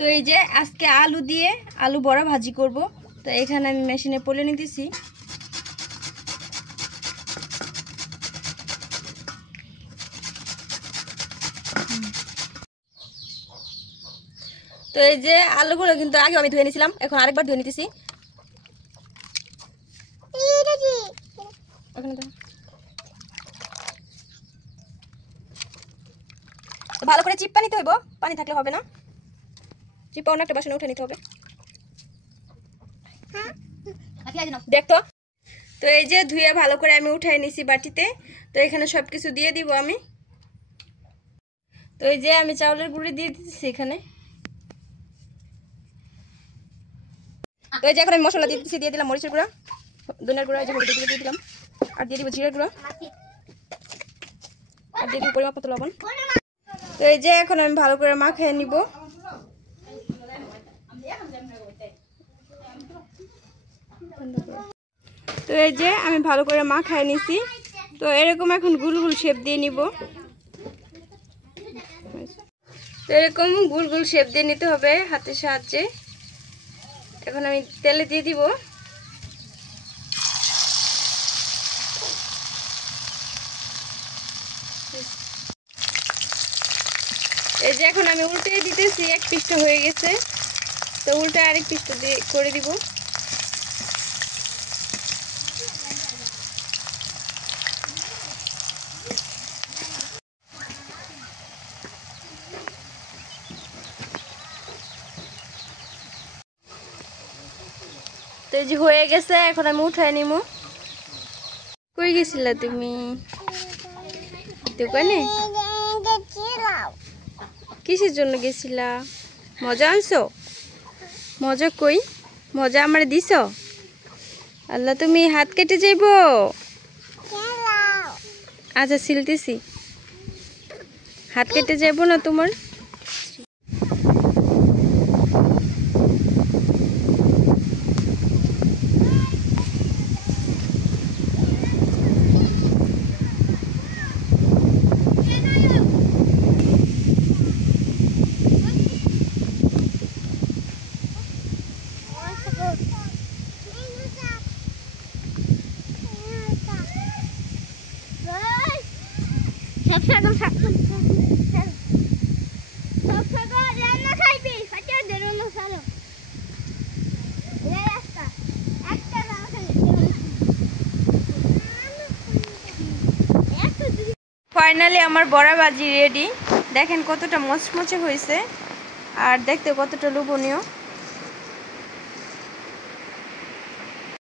তো এই যে আজকে আলু দিয়ে আলু বড়া ভাজি করব। তো এখানে আমি মেশিনে পলে নিতেছি। তো এই যে আলুগুলো কিন্তু আগে আমি ধুয়ে নিয়েছিলাম, এখন আরেকবার ধুয়ে নিতেছি। ভালো করে চিপ্পা নিতে হইব, পানি থাকলে হবে না। চিপ্পা অন্য একটা বাসনে উঠে নিতে হবে। দেখতো। তো এই যে ধুয়ে ভালো করে আমি উঠাই নিছি বাটিতে। তো এখানে সবকিছু দিয়ে দিব আমি। তো এই যে আমি চাউলের গুঁড়ি দিয়ে দিতেছি এখানে। তো এই যে এখন আমি মশলা দিয়ে দিতেছি, দিয়ে দিলাম মরিচের গুঁড়া, ধনিয়ার গুঁড়া, যে হলুদের গুঁড়ো দিয়ে দিলাম, আর দিয়ে দিব জিরার গুঁড়া, আর দিয়ে দিব পরিমাপ মতো লবণ। তো এই যে এখন আমি ভালো করে মাখিয়ে নিব। তো এই যে আমি ভালো করে মাখিয়ে নিছি। তো এরকম এখন গুল গুল শেপ দিয়ে নিব। তো এরকম গুল গুল শেপ দিয়ে নিতে হবে হাতের সাহায্যে। এখন আমি তেলে দিয়ে দিব। এই যে এখন আমি উল্টে দিতেছি, এক পিঠটা হয়ে গেছে। তো উল্টে আরেক পিঠটা দিয়ে করে দিব। তো এই যে হয়ে গেছে, এখন আমি উঠাই নিব। কই গেছিলা তুমি? দোকানে? কিসের জন্য গেছিলা? মজা আনছো? মজা কই? মজা আমারে দিছ? আল্লাহ, তুমি হাত কেটে যাইব। আচ্ছা সিলতেছি, হাত কেটে যাইব না তোমার। ফাইনালি আমার বড়া ভাজি রেডি। দেখেন কতটা মচমচে হয়েছে আর দেখতে কতটা লোভনীয়।